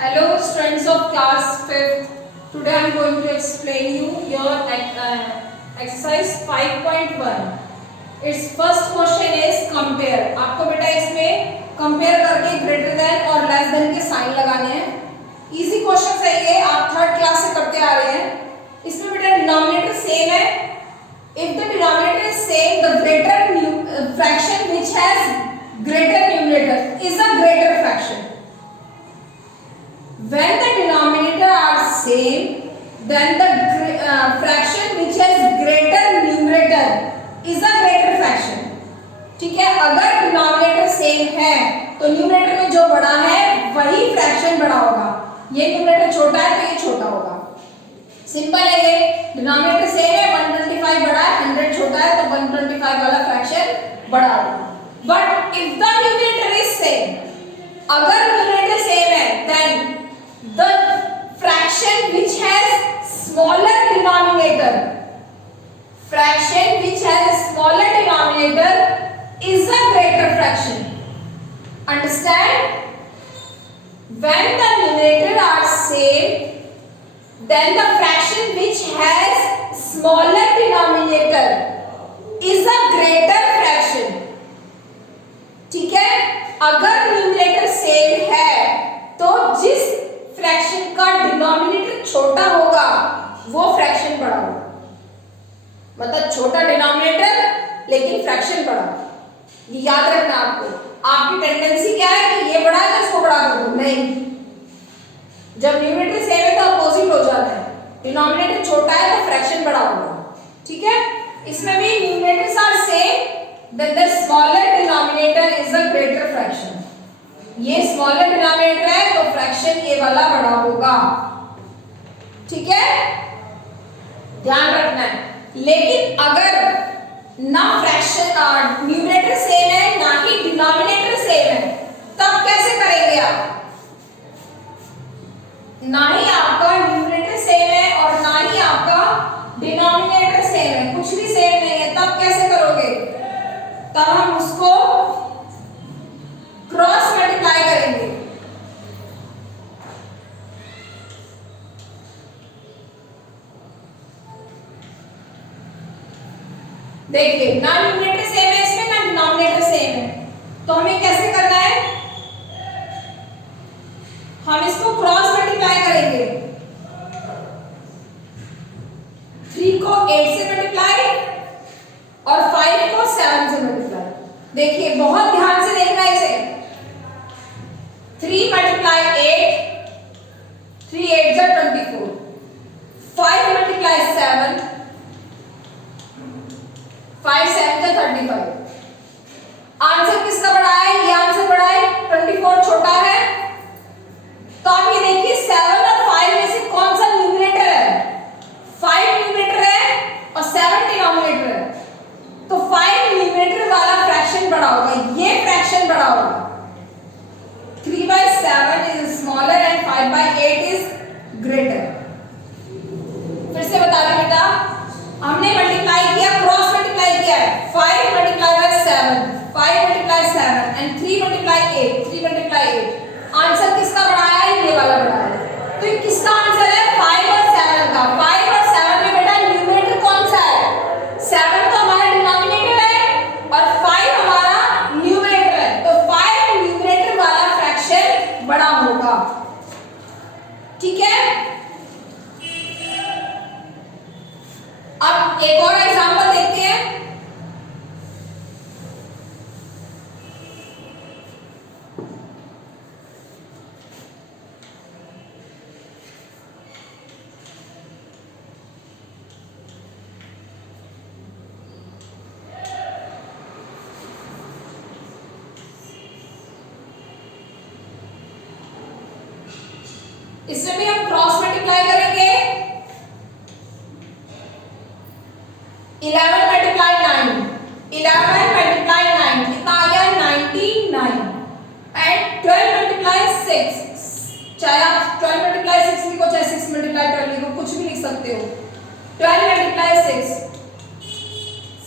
Hello students of class 5th. Today I am going to explain you your exercise 5.1. Its first question is compare. आपको बेटा इसमें compare करके greater than और less than के sign लगाने हैं. Easy question है ये, आप थर्ड क्लास से करते आ रहे हैं. इसमें बेटा डिनोमिनेटर सेम है. If the denominator is same, the greater fraction which has greater numerator is a greater fraction. When the denominator are same, then the fraction which has greater numerator is a greater fraction. ठीक है, अगर denominator same है तो numerator में जो बड़ा है वही फ्रैक्शन बड़ा होगा. ये न्यूमरेटर छोटा है तो ये छोटा होगा. सिंपल है ये. डिनोमिनेटर सेम है, 125 बड़ा है, 100 छोटा है, तो 125 वाला फ्रैक्शन बड़ा होगा. But if the numerator is same, अगर न्यूमरेटर सेम है, then the fraction which has smaller denominator is a greater fraction. Understand? When the numerator are same, then the fraction which has smaller denominator is a greater fraction. ठीक है, अगर numerator same है तो जिस fraction का denominator छोटा होगा वो फ्रैक्शन बड़ा होगा. मतलब छोटा डिनोमिनेटर लेकिन फ्रैक्शन बड़ा. ये याद रखना आपको. आपकी टेंडेंसी क्या है कि ये बड़ा है तो इसको बड़ा कर दो. नहीं, जब न्यूमरेटर सेम है तो अपोजिट हो जाता है. डिनोमिनेटर छोटा है तो फ्रैक्शन बड़ा होगा. ठीक है, इसमें भी numerators are same, then the smaller denominator is a greater fraction. ये स्मॉलर डिनोमिनेटर है तो फ्रैक्शन ये वाला बड़ा होगा. ठीक है, ध्यान रखना है. लेकिन अगर ना फ्रैक्शन न्यूमरेटर सेम है ना ही डिनोमिनेटर सेम है, तब कैसे करेंगे आप? ना ही आपका न्यूमरेटर सेम है और ना ही आपका डिनोमिनेटर सेम है, कुछ भी सेम नहीं है, तब कैसे करोगे? तब हम उसको क्रॉस मल्टीप्लाई करेंगे. देखिए, ना न्यूमरेटर सेम है इसमें, ना डिनोमिनेटर सेम है, तो हमें कैसे करना है? हम इसको क्रॉस मल्टीप्लाई करेंगे. 3 को 8 से मल्टीप्लाई और 5 को 7 से मल्टीप्लाई. देखिए, बहुत ध्यान से देखना है इसे. 3 मल्टीप्लाई 8, 3 8 जा 24, 5 मल्टीप्लाई 7, 5 7 जा 35. आंसर किसका बड़ा है? ये आंसर बड़ा है, 24 छोटा है. तो आप ये देखिए 7 और 5 में से कौन सा न्यूमरेटर है? 5 न्यूमरेटर है और 7 डिनोमिनेटर है, तो 5 न्यूमरेटर वाला फ्रैक्शन बड़ा होगा. ये फ्रैक्शन बड़ा होगा. 3/7 is smaller and 5/8 is greater. फिर से बता रहे बेटा, हमने मल्टीप्लाई किया, क्रॉस मल्टीप्लाई किया है. 5 multiply by 7, 5 multiply 7 and 3 multiply 8, 3 multiply 8. Answer किसका बड़ा है? ये वाला बड़ा है. तो ये किसका आंसर है? 5 और 7 का. 5 और 7 में बेटा न्यूमरेटर कौन सा है? 7 तो हमारा डिनोमिनेटर है और 5 हमारा न्यूमरेटर है, तो 5 न्यूमरेटर वाला फ्रैक्शन बड़ा होगा. ठीक है, अब एक और एग्जांपल देखते हैं. इसमें भी हम क्रॉस मल्टीप्लाई करेंगे. 11 मल्टीप्लाई 9, 11 मल्टीप्लाई 9 कितना आ गया? 99. एंड 12 मल्टीप्लाई 6, चाहे आप 12 मल्टीप्लाई 6 लिखो चाहे 6 मल्टीप्लाई 12 लिखो, कुछ भी लिख सकते हो. 12 multiply 6,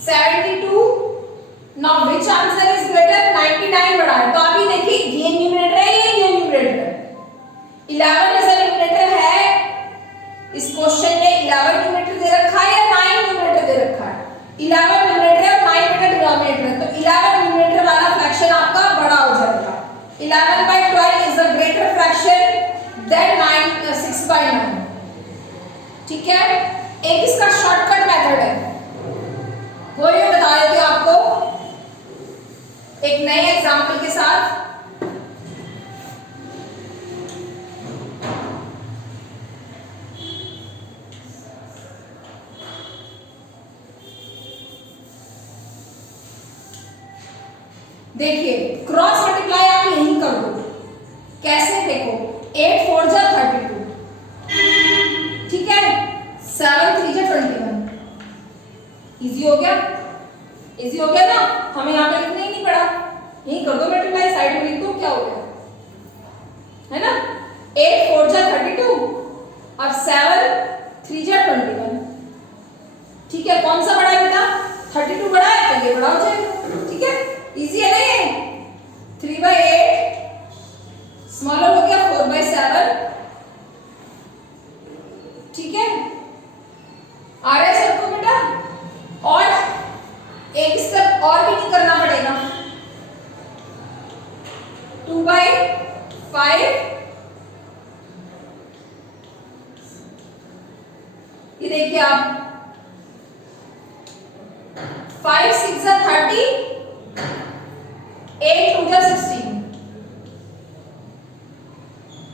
72. Now which answer is greater? 99 बड़ा है. तो आप ये देखिए, ये न्यूमरेटर है, ये न्यूमरेटर है. 11 11 न्यूमरेटर है, 9 बेटा डिनोमिनेटर है, तो 11 न्यूमरेटर वाला फ्रैक्शन आपका बड़ा हो जाएगा। 11/12 is a greater fraction than 6/9। ठीक है, एक इसका शॉर्टकट मेथड है, वो ये बता देती हूं आपको एक नए एग्जांपल के साथ। देखिए क्रॉस मल्टीप्लाई आप यही कर दो। कैसे? देखो 8 4 जा 32, ठीक है, 7 3 जा 21। इजी हो गया? इजी हो गया ना? हमें यहाँ पे लिखना ही नहीं पड़ा, यही कर दो मल्टीप्लाई, साइड में लिख दो, क्या हो गया, है ना। 8 4 जा 32 और 7 3 जा 21। ठीक है, कौन सा बड़ा है बेटा? 32 बड़ा है तो ये बड़ा हो जाएगा। ठीक है, इजी है ना ये। 3/8 स्मॉलर हो गया 4/7। ठीक है, आ रहा है सबको बेटा? और एक स्टेप और भी नहीं करना पड़ेगा। 2/5 ये देखिए आप, 5 6 जा 30, 8 2 जा 16।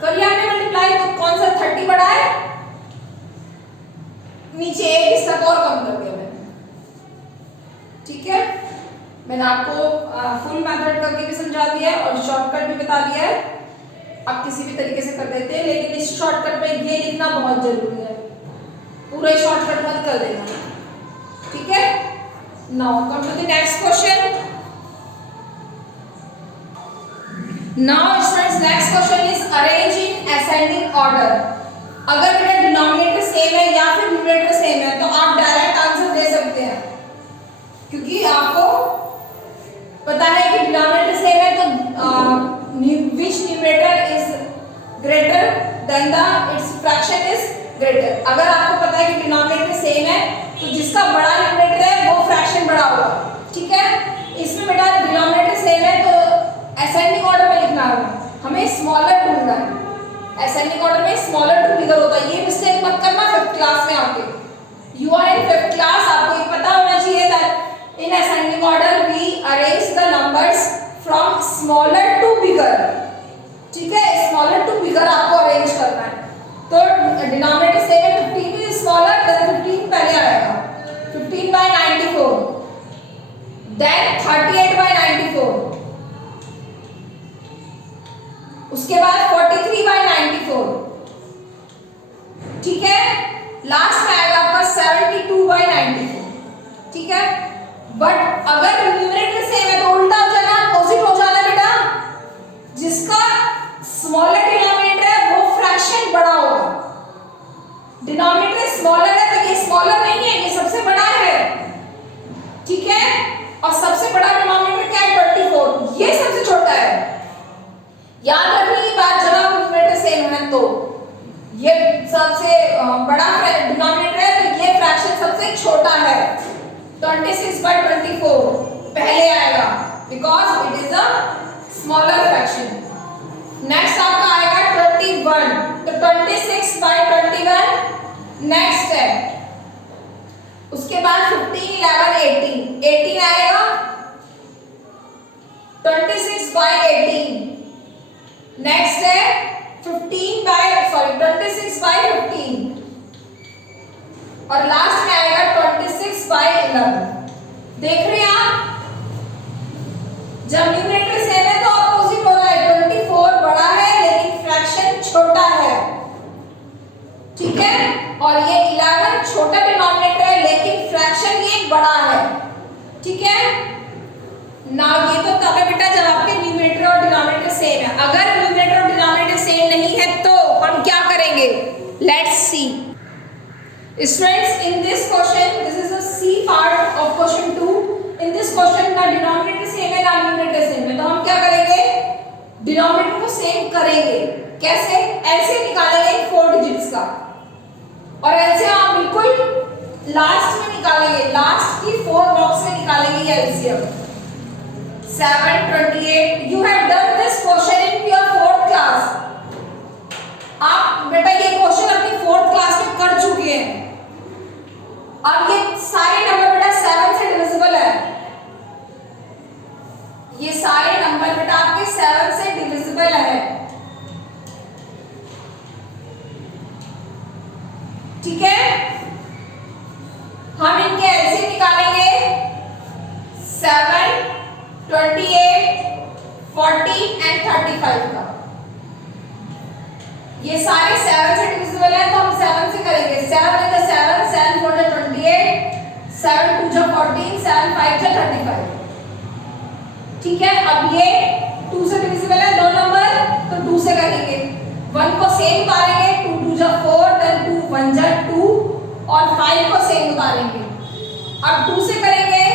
करिए आपने मल्टीप्लाई, तो कौन सा 30 बड़ा है? नीचे एक स्टेप और कम कर दिया मैंने। ठीक है, मैंने आपको फुल मेथड करके भी समझा दिया है और शॉर्टकट भी बता दिया है। आप किसी भी तरीके से कर देते हैं, लेकिन इस शॉर्टकट में ये लिखना बहुत जरूरी है, पूरा शॉर्टकट मत कर देना। ठीक है, now come to the next question. Now students, next question is arrange in ascending order. अगर बेटा डिनोमिनेटर सेम है या फिर न्यूमरेटर सेम है तो आप डायरेक्ट आंसर दे सकते हैं, क्योंकि आपको पता है कि डिनोमिनेटर सेम है तो which numerator is greater than the its fraction is greater। अगर आपको पता है कि डिनोमिनेटर सेम है तो जिसका बड़ा न्यूमरेटर है वो फ्रैक्शन बड़ा होगा। ठीक है, इसमें बेटा डिनोमिनेटर सेम है तो असेंडिंग ऑर्डर में लिखना है, हमें स्मॉलर ढूंढना है। असेंडिंग ऑर्डर में स्मॉलर टू बिगर होता है, ये मिस्टेक मत करना 5th क्लास में आके। You are in 5th class, आपको ये पता होना चाहिए that in ascending order we arrange the numbers from smaller to bigger. ठीक है, स्मॉलर टू बिगर आपको अरेंज करना है। तो डिनोमिनेटर सेम है, 15 भी स्मॉलर, देन 15 पहले आएगा, 15/94, देन 38/94, उसके बाद 43/94। ठीक है, लास्ट में आएगा आपका 72/94। ठीक है, बट अगर न्यूमरेटर सेम है तो उल्टा हो जाएगा, अपोजिट हो जाना बेटा। जिसका स्मॉलर डिनोमिनेटर है वो फ्रैक्शन बड़ा होगा। डिनोमिनेटर स्मॉलर है तो ये स्मॉलर नहीं है, ये सबसे बड़ा है। ठीक है, और सबसे बड़ा डिनोमिनेटर क्या है? 24, ये सबसे छोटा है। याद रखने की बात, जब आप न्यूमरेटर सेम है तो ये सबसे बड़ा डिनोमिनेटर है तो ये फ्रैक्शन सबसे छोटा है। 26/24 पहले आएगा because it is a smaller fraction. Next आपका आएगा 21, तो 26/21 नेक्स्ट है। उसके बाद 15 11 18 आएगा, 26/18 नेक्स्ट है 26/15 और लास्ट में आएगा 26/11। देख रहे हैं आप, जब न्यूमरेटर सेम है तो अपोजिट हो रहा है, 24 बड़ा है लेकिन फ्रैक्शन छोटा है। ठीक है, और ये 11 छोटा डिनोमिनेटर है लेकिन फ्रैक्शन ये बड़ा है। ठीक है ना, ये तो तब है बेटा जब आपके न्यूमरेटर और डिनोमिनेटर सेम है। अगर न्यूमरेटर और डिनोमिनेटर सेम नहीं है तो हम क्या करेंगे? Let's see students, in this question, this is the C part of question 2। In this question ना डिनोमिनेटर सेम है ना न्यूमरेटर सेम है, तो हम क्या करेंगे? डिनोमिनेटर को सेम करेंगे। कैसे? एलसीएम निकालेंगे 4 डिजिट्स का, और एलसीएम आप बिल्कुल लास्ट में निकालेंगे, लास्ट की 4 बॉक्स में निकालेंगे ये LCM. 728। You have done this question in your 4th class. आप बेटा ये क्वेश्चन अपनी 4th क्लास में कर चुके हैं। अब ये सारे नंबर बेटा 7 से डिविजिबल है, ये सारे नंबर बेटा आपके 7 से डिविजिबल है, ठीक है। हम इनके एलसीएम निकालेंगे 7, 28, 40 एंड 35 का। ये सारे 7 से डिविजिबल है तो हम 7 से करेंगे। 7 into 7, 7 4 जा 28, 7 2 जा 14, 7 5 जा 35, ठीक है। अब ये 2 से डिविजिबल है 2 नंबर, तो 2 से करेंगे। 1 को सेम उतारेंगे, 2 2 जा 4, देन 2 1 जा 2 और 5 को सेम उतारेंगे। अब 2 से करेंगे,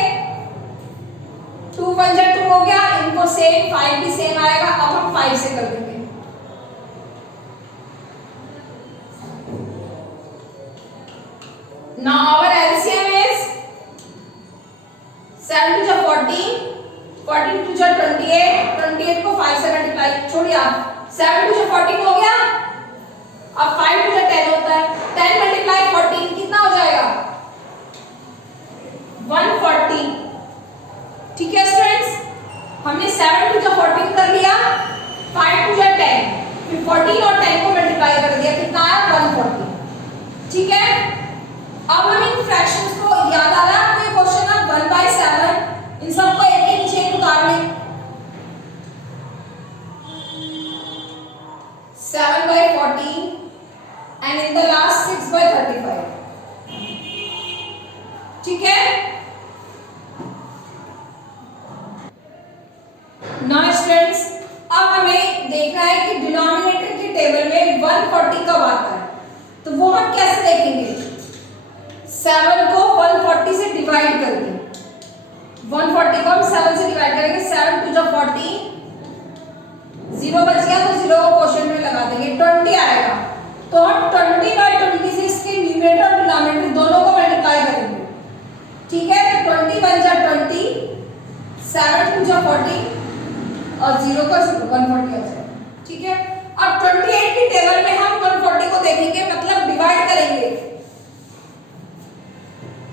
2 1 जा 2 हो गया, इनको सेम, 5 भी सेम आएगा। अब हम 5 से कर देंगे। Now our LCM is 7 2 जा 14, 14 2 जा 28, 28 को 5 से मल्टीप्लाई, छोड़िए आप, 7 2 जा 14 हो गया। अब 5 2 जा 10 होता है, 10 मल्टीप्लाई 14 कितना हो जाएगा? 140, ठीक है स्टूडेंट्स। हमने 7 2 जा 14 कर लिया, 5 2 जा 10, फिर 14 और 10 को मल्टीप्लाई कर दिया, कितना आया? 140, ठीक है। अब हम इन फ्रैक्शंस को, याद आ रहा है आपको ये क्वेश्चन ना 1/7, इन सबको एक के नीचे एक उतार लें। 7/14 एंड इन द लास्ट 6/35, ठीक है। नाउ स्टूडेंट्स, अब हमें देखना है कि डिनोमिनेटर की टेबल में 140 कब आता है, तो वो हम कैसे देखेंगे? 7 को 140 से डिवाइड करके, 140 को हम 7 से डिवाइड करेंगे। 7 2 जा 14, 0 बच गया तो 0 को क्वोशिएंट में लगा देंगे, 20 आएगा। तो हम 20/26 के न्यूमरेटर और डिनोमिनेटर दोनों को मल्टीप्लाई करेंगे, ठीक है। तो 20 1 जा 20, 7 2 जा 14 और 0 का 0, 140 आ जाएगा, ठीक है। अब 28 की टेबल में हम 140 को देखेंगे, मतलब डिवाइड करेंगे।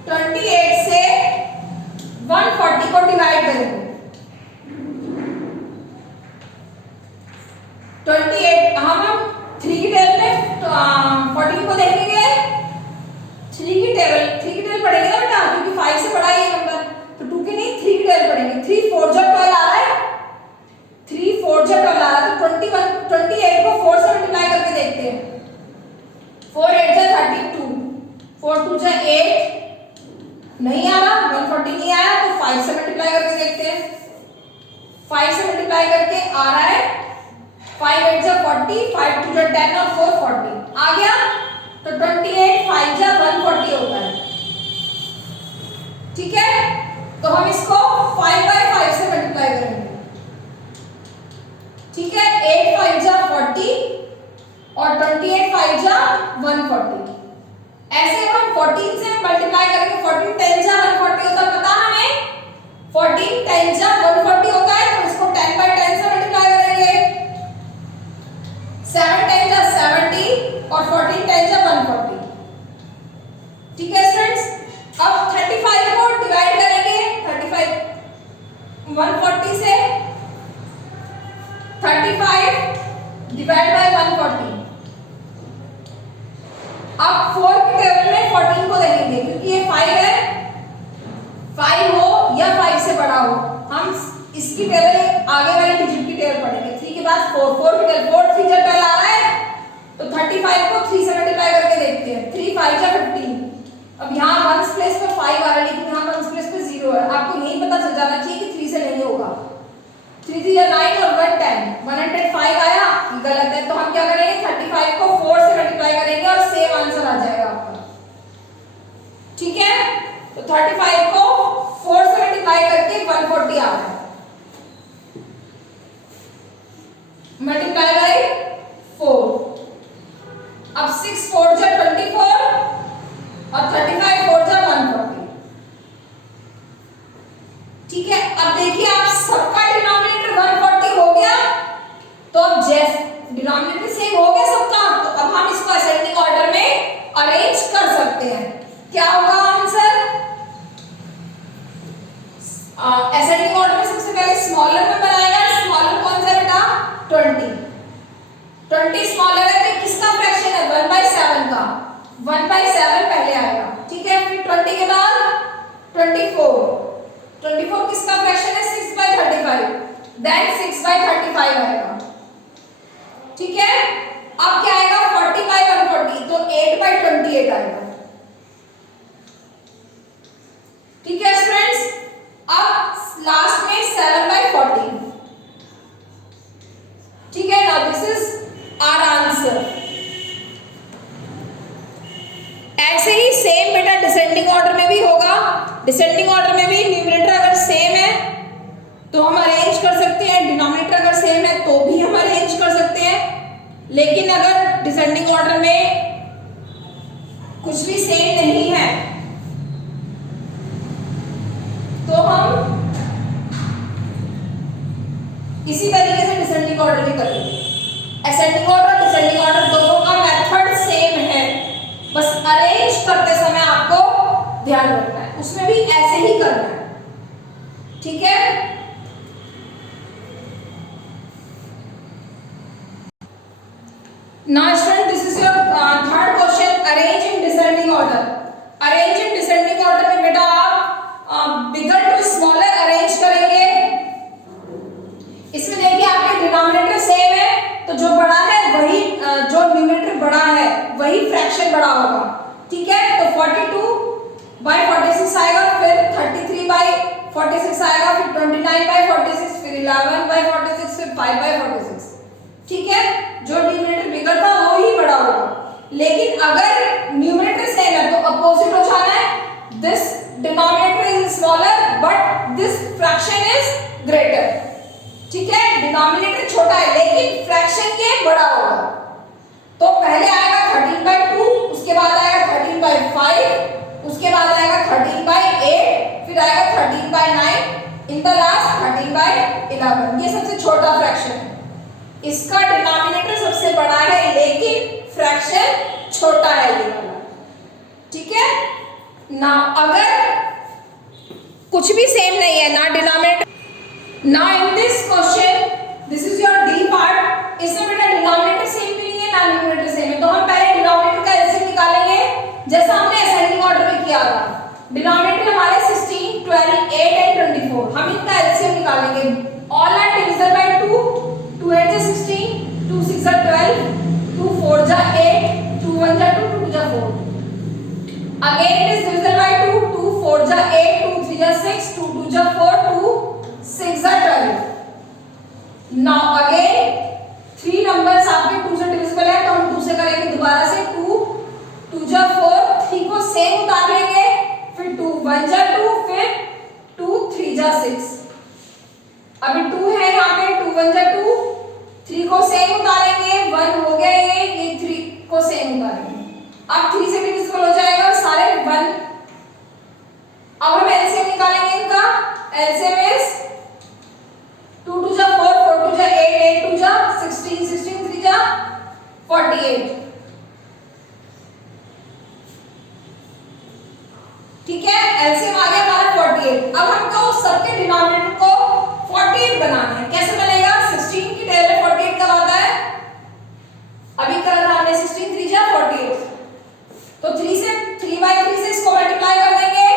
28 से 140 को डिवाइड करेंगे। 28 हम 3 की टेबल में 14 को देखेंगे। 3 की टेबल पढ़ेंगे ना बेटा, क्योंकि 5 से बड़ा है ये नंबर, तो 2 की नहीं 3 की टेबल पढ़ेंगे। 3 4 जा 12 आ रहा है, 3 4 जा 12 आ रहा है, तो 28 को 4 से मल्टीप्लाई करके देखते हैं। 4 8 जा 32, 4 2 जा 8, नहीं आ रहा, 140 नहीं आया, तो 5 से मल्टीप्लाई करके देखते हैं। 5 से मल्टीप्लाई करके आ रहा है, 5 8 जा 40, 5 2 जा 10 और 4 40 आ गया, तो 28 5 जा 140 होता है, ठीक है। तो हम इसको 5/5 से मल्टीप्लाई करेंगे, ठीक है। 8 5 जा 40 और 28 5 जा 140, ऐसे हम 14 से मल्टीप्लाई करेंगे। 14 10 जा 140 होता है, पता हमें 14 10 जा 140 होता है, तो इसको 10/10 से मल्टीप्लाई करेंगे। 7 10 जा 70 और 14 10 जा 140, ठीक है स्टूडेंट्स। अब 35 को डिवाइड करेंगे। 35 140 से 35 डिवाइड बाय 140। अब 4 की टेबल में 14 को देखेंगे, क्योंकि ये 5 है, 5 हो या 5 से बड़ा हो, हम इसकी टेबल आगे वाली डिजिट की टेबल पढ़ेंगे। 3 के बाद 4, 4 की टेबल, 4 3 जा 12 आ रहा है, तो 35 को 3 से मल्टीप्लाई करके देखते हैं। 3 5 जा 15, अब यहाँ 1s प्लेस पे 5 आ रहा है, लेकिन यहाँ 1s प्लेस पे 0 है। आपको यही पता चल जाना चाहिए कि 3 से नहीं होगा। 3 3 जा 9 और 1 10, 105 आया, गलत है, तो हम क्या करेंगे? 35 को 4 से मल्टीप्लाई करेंगे और सेम आंसर आ जाएगा आपका, ठीक है। तो 35 को 4 से मल्टीप्लाई करके 140 आ रहा है, मल्टीप्लाई बाय 4। अब 6 4 जा 24 और 35 4 जा डिनोमिनेटर सेम हो गया सबका, तो अब हम इसको असेंडिंग ऑर्डर में अरेंज कर सकते हैं। क्या होगा आंसर? असेंडिंग ऑर्डर में सबसे पहले स्मॉलर में बनाएगा। स्मॉलर कौन सा है बेटा? 20 स्मॉलर है तो किसका फ्रैक्शन है? 1/7 का। 1/7 पहले आएगा, ठीक है। फिर 20 के बाद 24 किसका फ्रैक्शन है? 6/35, देन 6/35 आएगा, ठीक है। अब क्या आएगा? 40/140, तो 8/28 आएगा, ठीक है स्टूडेंट्स। अब लास्ट में 7/14, ठीक है। Now this is our answer. ऐसे ही सेम बेटा डिसेंडिंग ऑर्डर में भी होगा। डिसेंडिंग ऑर्डर में भी न्यूमरेटर अगर सेम है तो हम अरेंज कर सकते हैं, डिनोमिनेटर अगर सेम है तो भी हम अरेंज कर सकते हैं। लेकिन अगर डिसेंडिंग ऑर्डर में कुछ भी सेम नहीं है तो हम इसी तरीके से डिसेंडिंग ऑर्डर भी करेंगे। असेंडिंग ऑर्डर डिसेंडिंग ऑर्डर दोनों का मेथड सेम है, बस अरेंज करते समय आपको ध्यान रखना है, उसमें भी ऐसे ही करना है, ठीक है। Now student, this is your third question. Arrange in descending order. Arrange in descending order में बेटा आप bigger to smaller अरेंज करेंगे। इसमें देखिए आपके डिनोमिनेटर सेम है तो जो बड़ा है वही, जो न्यूमरेटर बड़ा है वही फ्रैक्शन बड़ा होगा, ठीक है। तो 42/46 आएगा, फिर 33/46 आएगा, फिर 29/46, फिर 11/46, फिर 5/46, ठीक है। जो न्यूमरेटर बिगर था वो ही बड़ा होगा। लेकिन अगर न्यूमरेटर सेम है तो अपोजिट हो जाना है। This denominator is smaller but this fraction is greater, ठीक है। डिनोमिनेटर छोटा है लेकिन फ्रैक्शन ये बड़ा होगा। तो पहले आएगा 13/2, उसके बाद आएगा 13/5, उसके बाद आएगा 13/8, फिर आएगा 13/9, इन द लास्ट 13/11। ये सबसे छोटा फ्रैक्शन है। इसका डिनोमिनेटर सबसे बड़ा है लेकिन फ्रैक्शन छोटा है ये वाला, ठीक है ना। अगर कुछ भी सेम नहीं है ना denominator, now in this question this is your D part, इसमें बेटा डिनोमिनेटर सेम भी नहीं है ना न्यूमरेटर सेम है, तो हम पहले डिनोमिनेटर का एलसीएम निकालेंगे जैसा हमने असेंडिंग ऑर्डर में किया था। डिनोमिनेटर हमारे 16, 12, 8 एंड 24, हम इनका एलसीएम निकालेंगे। ऑल आर डिविजिबल बाय 2, 2 8 जा 16, 2 6 जा 12, 2 4 जा 8, 2 1 जा 2, 2 2 जा 4। Again it is divisible by 2, 2 4 जा 8, 2 3 जा 6, 2 2 जा 4, 2 6 जा 12। Now again 3 नंबर्स आपके 2 से डिविजिबल है तो हम 2 से करेंगे दोबारा से। 2 2 जा 4, 3 को सेम उतार लेंगे, फिर 2 1 जा 2, फिर 2 3 जा 6। अभी 2 है यहाँ पे, 2 1 जा 2, 3 को सेम उतारेंगे, 1 हो गया ये 3 को सेम उतारेंगे। अब 3 से डिविजिबल हो जाएगा और सारे 1। अब हम एलसीएम निकालेंगे इनका। एलसीएम इज 2 2 जा 4, 4 2 जा 8, 8 2 जा 16, 16 3 जा 48, ठीक है। एलसीएम आ गया हमारा 48। अब हमको सबके डिनोमिनेटर को 48 बनाना है। कैसे बनेगा? 16 की टेबल 48 कब आता है? अभी कल हमने 16 3 जा 48, तो 3 से 3/3 से इसको मल्टीप्लाई कर देंगे।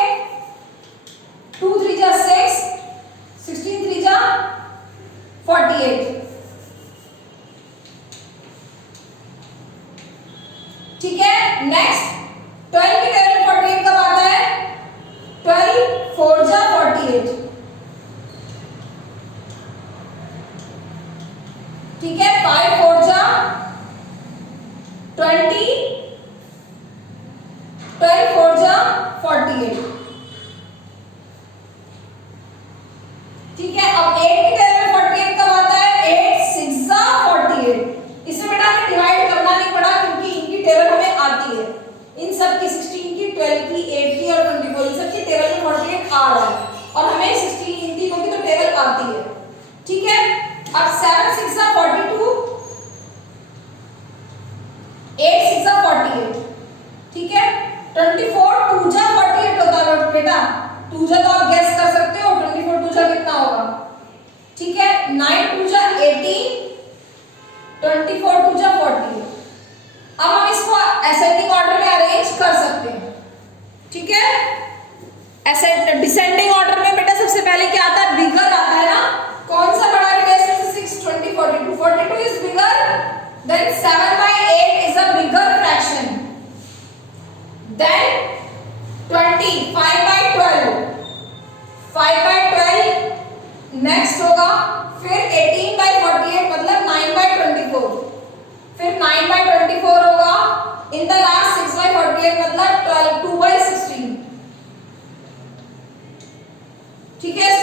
2 3 जा 6, 16 3 जा 48, ठीक है। नेक्स्ट 12 की टेबल 48 कब आता है? 12 4 जा 48, ठीक है। 5 4 जा 20, 12 4 जा 48, ठीक है। अब 8 की टेबल 48 कब आता है? 8 6 जा 48। इसमें बेटा हमें डिवाइड करना नहीं पड़ा क्योंकि इनकी टेबल हमें आती है। इन सब की 16 की, 12 की, 8 की और 24 इन सब की टेबल में 48 आ रहा है और हमें 16 इन तीनों की तो टेबल आती है, ठीक है। अब 7 6 जा 42, 4 2 जा 40। अब हम इसको असेंडिंग ऑर्डर में अरेंज कर सकते हैं, ठीक है। ऐसे डिसेंडिंग ऑर्डर में बेटा सबसे पहले क्या आता है, बिगर आता है ना। कौन सा बड़ा बेटा इसमें से 6 20 42, 42 is bigger than 7/8 is a bigger fraction, then 20 5/12 5/12 next होगा, फिर 18/48 मतलब 9/24, फिर 9/24 होगा, इन द लास्ट 6/48 मतलब 2/16, ठीक है।